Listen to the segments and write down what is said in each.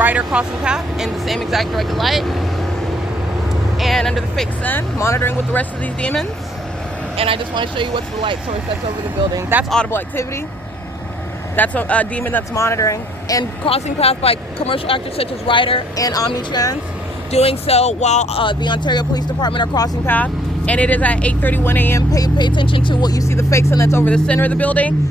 RYDER crossing path in the same exact directed light. And under the fake sun, monitoring with the rest of these demons. And I just want to show you what's the light source that's over the building. That's audible activity. That's a demon that's monitoring. And crossing path by commercial actors such as RYDER and Omnitrans, doing so while the Ontario Police Department are crossing path. And it is at 8:31 a.m. Pay attention to what you see, the fake sun that's over the center of the building.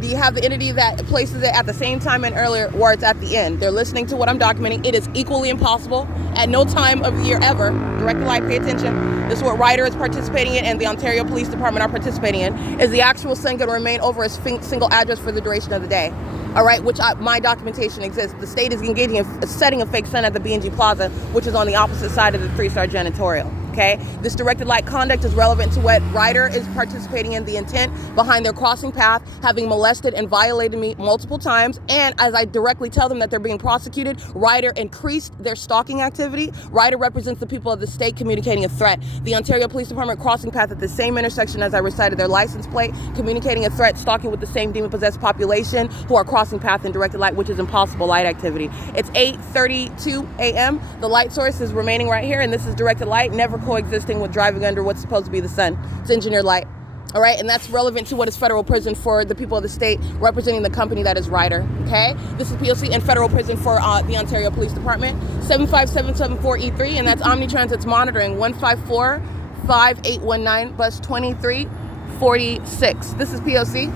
Do you have the entity that places it at the same time and earlier where it's at the end? They're listening to what I'm documenting. It is equally impossible at no time of the year ever. Direct the light, pay attention. This is what RYDER is participating in and the Ontario Police Department are participating in. Is the actual sun going to remain over a single address for the duration of the day? All right, my documentation exists. The state is engaging in setting a fake sun at the B&G Plaza, which is on the opposite side of the 3-star janitorial. Okay, this directed light conduct is relevant to what RYDER is participating in, the intent behind their crossing path, having molested and violated me multiple times. And as I directly tell them that they're being prosecuted, RYDER increased their stalking activity. RYDER represents the people of the state communicating a threat. The Ontario Police Department crossing path at the same intersection as I recited their license plate, communicating a threat, stalking with the same demon-possessed population who are crossing path in directed light, which is impossible light activity. It's 8:32 a.m. The light source is remaining right here, and this is directed light, never coexisting with driving under what's supposed to be the sun. It's engineered light. All right, and that's relevant to what is federal prison for the people of the state representing the company that is RYDER. Okay, this is P.O.C. and federal prison for the Ontario Police Department. 75774E3, and that's Omnitransit's monitoring 1545819 bus 2346. This is P.O.C.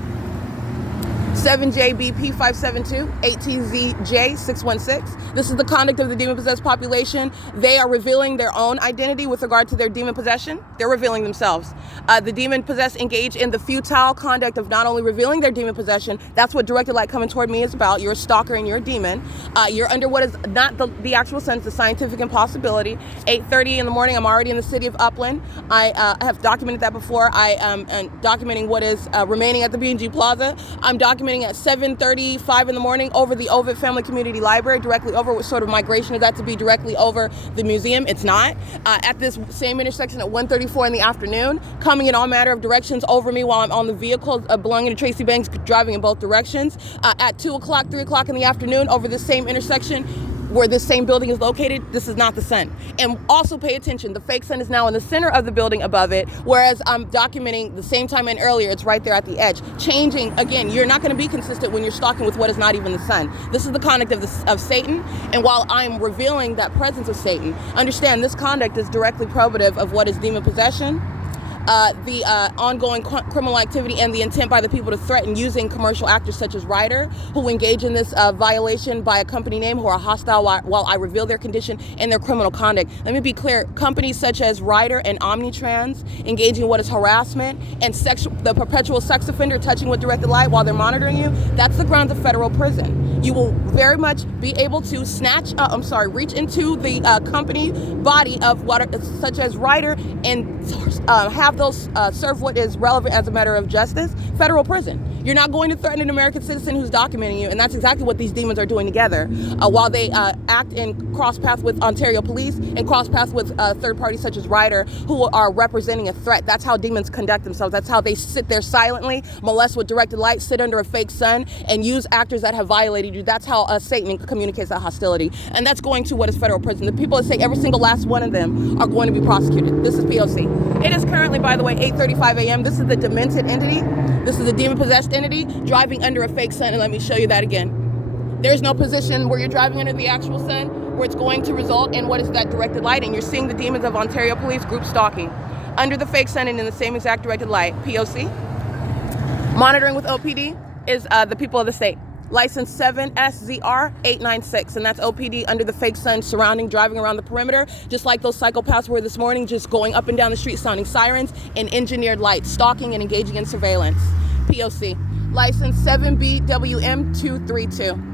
7JBP572 8TZJ616. This is the conduct of the demon-possessed population. They are revealing their own identity with regard to their demon possession. They're revealing themselves. The demon-possessed engage in the futile conduct of not only revealing their demon possession, that's what directed light coming toward me is about. You're a stalker and you're a demon. You're under what is not the actual sense, the scientific impossibility. 8:30 in the morning, I'm already in the city of Upland. I have documented that before. I am documenting what is remaining at the B&G Plaza. I'm documenting at 7:35 in the morning over the Ovid Family Community Library, directly over. What sort of migration is that to be directly over the museum? It's not. At this same intersection at 1:34 in the afternoon, coming in all manner of directions over me while I'm on the vehicle belonging to Tracy Banks, driving in both directions. At 2 o'clock, 3 o'clock in the afternoon over this same intersection, where this same building is located, this is not the sun. And also pay attention, the fake sun is now in the center of the building above it, whereas I'm documenting the same time and earlier, it's right there at the edge. Changing, again, you're not gonna be consistent when you're stalking with what is not even the sun. This is the conduct of Satan, and while I'm revealing that presence of Satan, understand this conduct is directly probative of what is demon possession, the ongoing criminal activity and the intent by the people to threaten using commercial actors such as RYDER, who engage in this violation by a company name, who are hostile while I reveal their condition and their criminal conduct. Let me be clear, companies such as RYDER and Omnitrans engaging in what is harassment and the perpetual sex offender touching with directed light while they're monitoring you, that's the grounds of federal prison. You will very much be able to reach into the company body of such as RYDER and have those serve what is relevant as a matter of justice. Federal prison. You're not going to threaten an American citizen who's documenting you, and that's exactly what these demons are doing together. While they act in cross path with Ontario Police and cross path with third parties such as RYDER, who are representing a threat. That's how demons conduct themselves. That's how they sit there silently, molest with directed light, sit under a fake sun, and use actors that have violated you. That's how Satan communicates that hostility. And that's going to what is federal prison. The people that say every single last one of them are going to be prosecuted. This is P.O.C. It is currently, by the way, 8:35 a.m. This is the demented entity. This is the demon-possessed entity driving under a fake sun, and let me show you that again. There's no position where you're driving under the actual sun where it's going to result in what is that directed light, and you're seeing the demons of Ontario Police group stalking under the fake sun and in the same exact directed light. P.O.C. Monitoring with OPD is the people of the state. License 7SZR896, and that's OPD under the fake sun, surrounding, driving around the perimeter, just like those psychopaths were this morning, just going up and down the street, sounding sirens and engineered lights, stalking and engaging in surveillance. P.O.C. License 7BWM232.